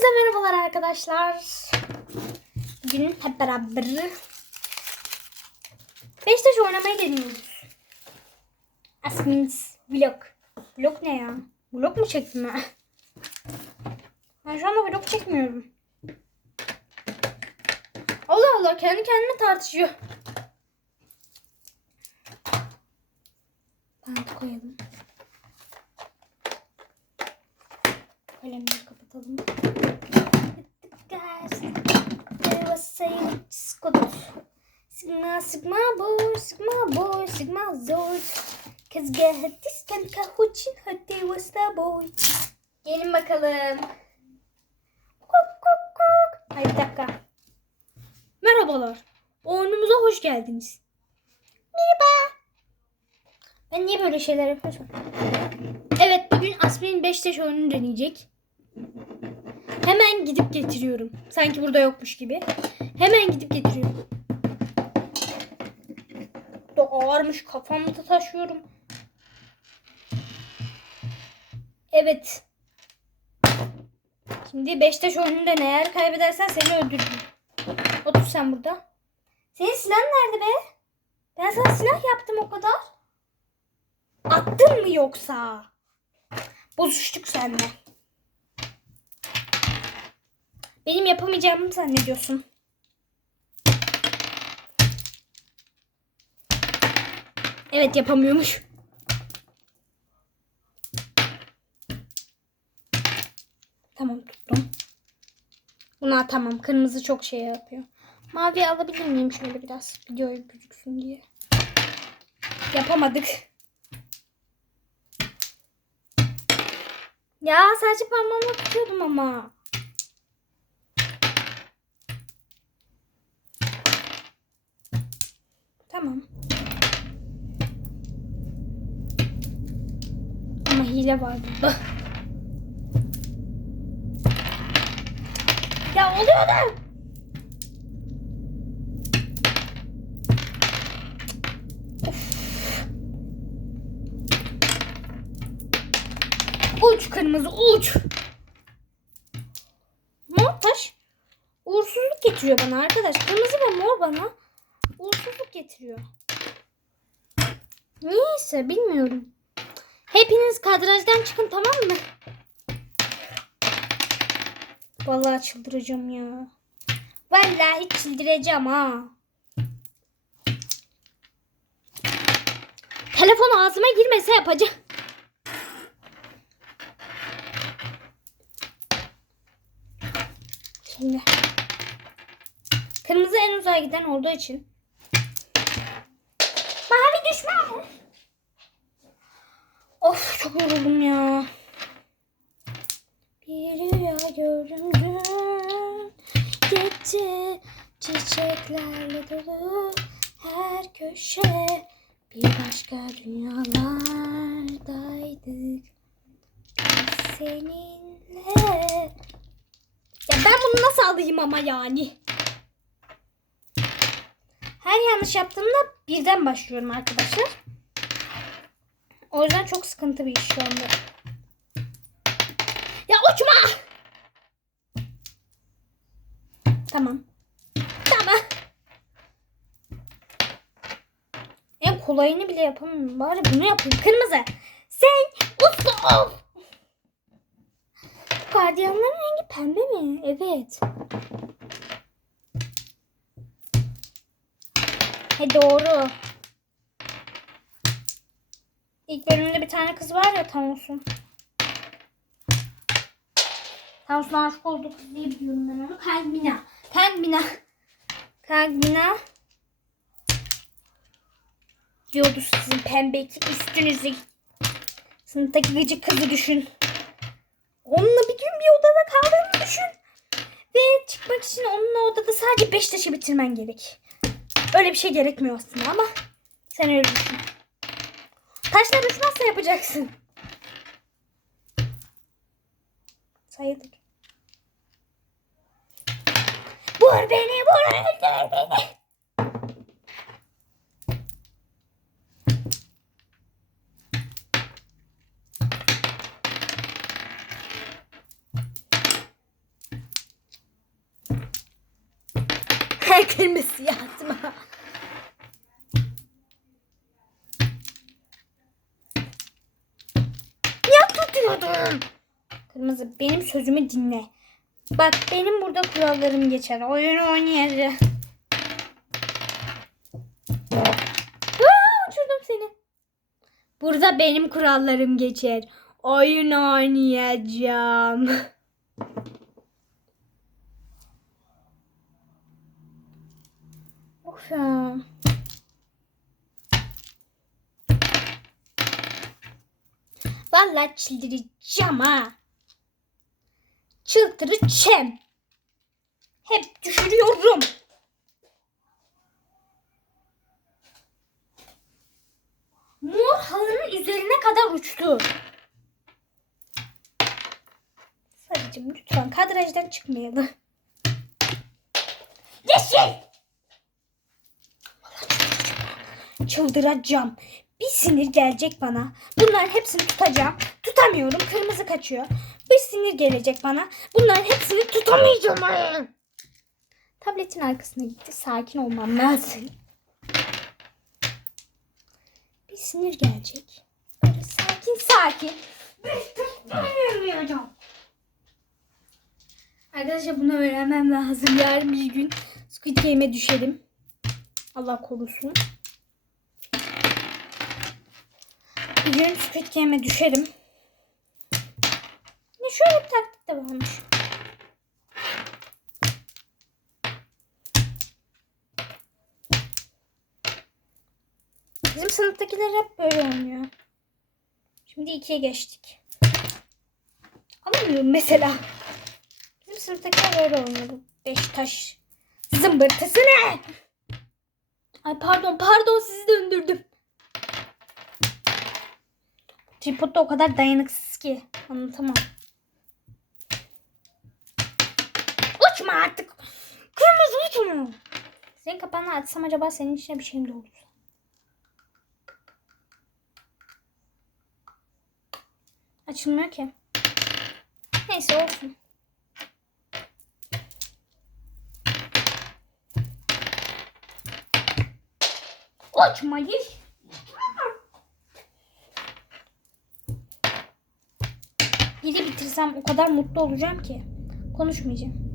Hepinize merhabalar arkadaşlar. Bugün hep beraber Beşiktaş oynamayı deniyoruz. Asmin's vlog. Vlog ne ya? Vlog mu çektim ben? Ben şu anda vlog çekmiyorum. Allah Allah kendi kendime tartışıyor. Bant koyalım. Kalemleri kapatalım. Sigma, Sigma boy, Sigma boy, Sigma zord. Kız geldi kan kahuçin hadi was the boy. Gelin bakalım. Kok kok. Ay bir dakika. Merhabalar. Oyunumuza hoş geldiniz. Merhaba. Ben niye böyle şeyler yapıyorum? Evet bugün Asmin Beşiktaş oyununu deneyecek. Hemen gidip getiriyorum. Sanki burada yokmuş gibi. Hemen gidip getiriyorum. Da ağırmış kafamda taşıyorum. Evet. Şimdi Beşiktaş oyununu dene. Eğer kaybedersen seni öldürürüm. Otur sen burada. Senin silahın nerede be? Ben sana silah yaptım o kadar. Attın mı yoksa? Bozuştuk seninle. Benim yapamayacağımı mı zannediyorsun? Evet yapamıyormuş. Tamam tuttum. Buna tamam. Kırmızı çok şey yapıyor. Mavi alabilir miyim şöyle biraz? Videoyu gözüksün diye. Yapamadık. Ya sadece parmağımla tutuyordum ama. Tamam. Ama hile var burada. Ya oluyor da. Uç kırmızı uç. Mor taş uğursuzluk getiriyor bana arkadaş. Kırmızı ve mor bana uğursuzluk getiriyor. Niyeyse bilmiyorum. Hepiniz kadrajdan çıkın tamam mı? Vallahi çıldıracağım ya. Vallahi çıldıracağım ha. Telefon ağzıma girmese yapacağım. Şimdi. Kırmızı en uzağa giden olduğu için. Mavi düşme. Of çok yoruldum ya. Bir rüya gördüm dün. Gece çiçeklerle dolu her köşe. Bir başka dünyalardaydık. Seninle. Bunu nasıl alayım ama yani? Her yanlış yaptığımda birden başlıyorum arkadaşlar. O yüzden çok sıkıntı bir iş şu anda. Ya uçma! Tamam. Tamam. En kolayını bile yapamıyorum. Bari bunu yapayım. Kırmızı. Sen usta ol. Gardiyanların rengi pembe mi? Evet. He doğru. İlk bölümde bir tane kız var ya Tansu'nun. Tansu'na aşık olduğu kız diye biliyorum ben onu. Kalbina. Kalbina. Kalbina. Diyordu sizin pembe üstünüzde. Sınıftaki gıcık kızı düşün. Onunla bir odada kaldığını düşün. Ve çıkmak için onunla odada sadece 5 taşı bitirmen gerek. Öyle bir şey gerekmiyor aslında ama sen öyle düşün. Taşlar uçmazsa yapacaksın. Sayılır. Vur beni, vur öldür beni. Ver kırmızı yazma. Ya tutuyordum. Kırmızı benim sözümü dinle. Bak benim burada kurallarım geçer. Oyun oynayacağız. Uçurdum seni. Burada benim kurallarım geçer. Oyun oynayacağım. Of ya. Vallahi çıldıracağım ha. Çıldıracağım. Hep düşürüyorum. Mor halının üzerine kadar uçtu. Sarıcığım lütfen kadrajdan çıkmayalım. Yeşil! Çıldıracağım. Bir sinir gelecek bana. Bunların hepsini tutacağım. Tutamıyorum. Kırmızı kaçıyor. Bir sinir gelecek bana. Bunların hepsini tutamayacağım. Ay. Tabletin arkasına gitti. Sakin olmam lazım. Bir sinir gelecek. Böyle sakin sakin. Bilmiyorum. Arkadaşlar bunu öğrenmem lazım. Yarın bir gün Squid Game'e düşerim. Allah korusun. Gün Squid Game'e düşerim. Ne şöyle bir taktik de varmış. Bizim sınıftakiler hep böyle oynuyor. Şimdi ikiye geçtik. Anlamıyorum mesela. Bizim sınıftakiler böyle oynuyor. Bu Beşiktaş zımbırtısı ne? Ay pardon pardon sizi döndürdüm. Tripod da o kadar dayanıksız ki. Anlatamam. Uçma artık. Kırmızı uçma. Senin kapağını açsam acaba senin içine bir şey mi doldursa? Açılmıyor ki. Neyse olsun. Uçma yeşil. 7 bitirsem o kadar mutlu olacağım ki. Konuşmayacağım.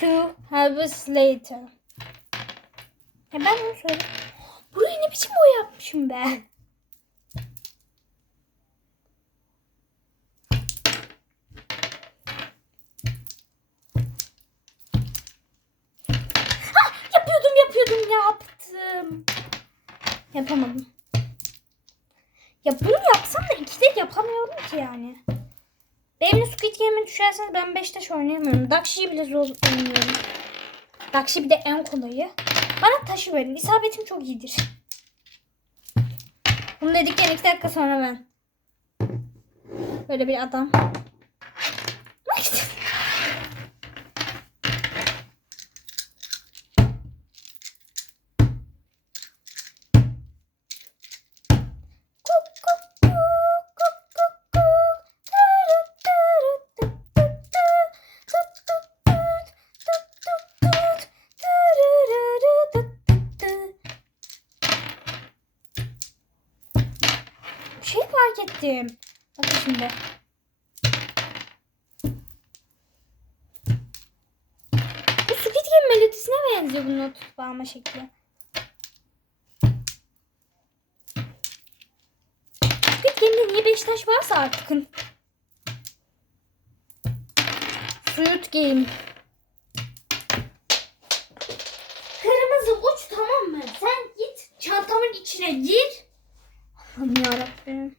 Two harvests later. E ben onu söyledim. Burayı ne biçim boya yapmışım ben? Ha, yapıyordum yapıyordum yaptım. Yapamadım. Ya bunu yapsam da ikide yapamıyorum ki yani. Benimle Squid Game'e düşerseniz ben 5 taş oynayamıyorum. Dakshi'yi bile zor oynuyorum. Dakshi bir de en kolayı. Bana taşı verin. İsabetim çok iyidir. Bunu dedikten iki dakika sonra ben. Böyle bir adam. Tutbağma şekli. Game'de niye Beşiktaş varsa artık. Suyut Game. Kırmızı uç tamam mı? Sen git çantamın içine gir. Allah'ım yarabbim.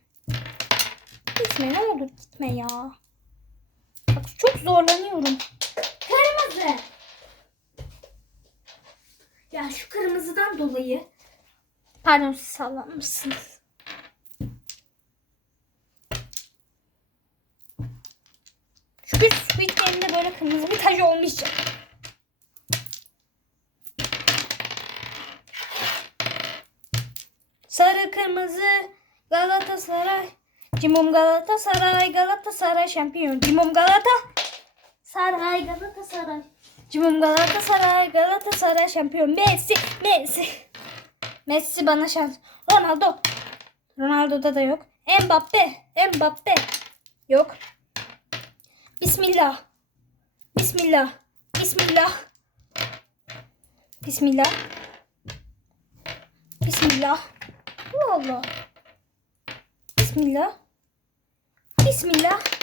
Gitme ne olur gitme ya. Bak çok zorlanıyorum. Kırmızı. Ya şu kırmızıdan dolayı. Pardon siz sallanmışsınız. Şu bir Squid Game'de böyle kırmızı bir taş olmayacak. Sarı kırmızı Galatasaray. Cimom Galatasaray Galatasaray şampiyon. Cimom Galata. Saray Galatasaray. Cimom Galatasaray. Galatasaray şampiyon. Messi. Messi. Messi bana şans. Ronaldo. Ronaldo'da da yok. Mbappe. Mbappe. Yok. Bismillah. Bismillah. Bismillah. Bismillah. Bismillah. Allah. Bismillah. Bismillah.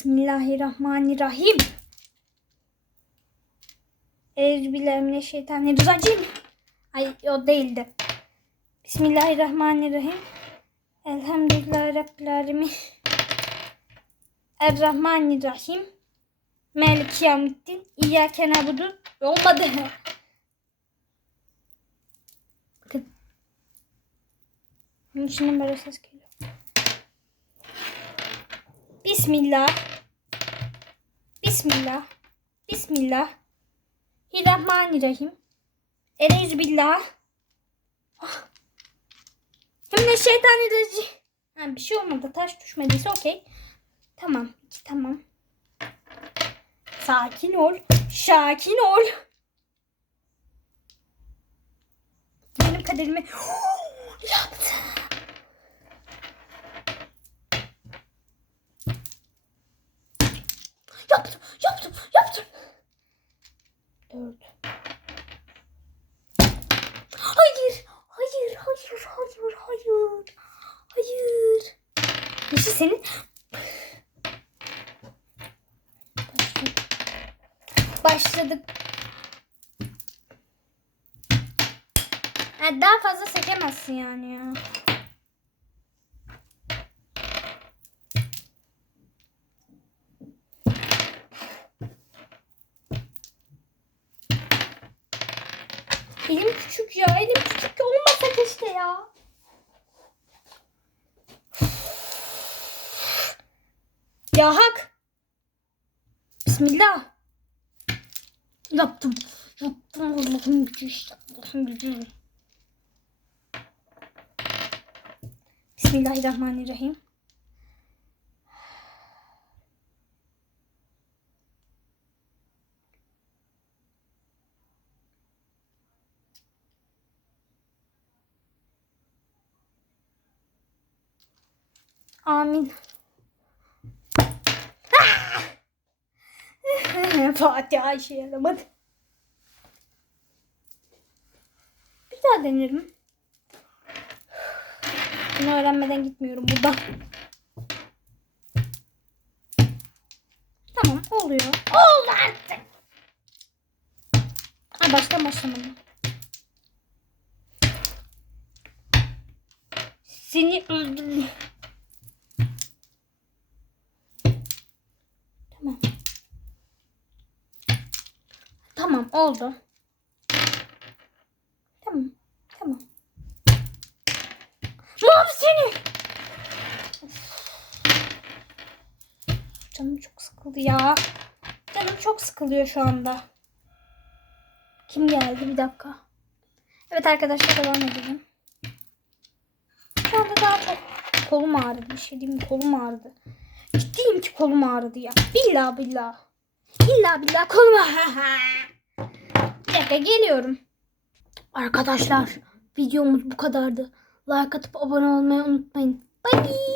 Bismillahirrahmanirrahim. Euzubillahimineşşeytanirracim. Ay o değildi. Bismillahirrahmanirrahim. Elhamdülillah Rabbil Alemin. Errahmanirrahim. Melik Yavmiddin. İyyâke na'budu. Olmadı. Bakın. Bunun içinden böyle ses geliyor. Bismillah. Bismillah. Bismillah. Bismillahirrahmanirrahim. Eleyüzü billah. Hem de şeytanirracim. Ha, bir şey olmadı. Taş düşmediyse okey. Tamam. iki Tamam. Sakin ol. Sakin ol. Benim kaderimi yaptı. Yaptım, yaptım, yaptım. Dört. Hayır, hayır, hayır, hayır, hayır. Hayır. Nesi senin? Başladık. Ha, daha fazla sekemezsin yani ya. Ya hak. Bismillah. Yaptım. Yaptım. Allah'ım gücü işte. Allah'ım gücü. Bismillahirrahmanirrahim. Amin. Fatiha işe yaramadı. Bir daha denerim. Bunu öğrenmeden gitmiyorum buradan. Tamam oluyor. Oldu artık. Ha baştan başlamadım. Seni öldürürüm. Tamam. Tamam oldu. Tamam. Tamam. Mom seni. Canım çok sıkıldı ya. Canım çok sıkılıyor şu anda. Kim geldi bir dakika. Evet arkadaşlar devam edelim. Şu anda daha çok kolum ağrıdı. Bir şey diyeyim? Kolum ağrıdı. Ciddiyim ki kolum ağrıdı ya. Billah billah. İlla billah kolum ağrıdı. Dakika geliyorum. Arkadaşlar videomuz bu kadardı. Like atıp abone olmayı unutmayın. Bye.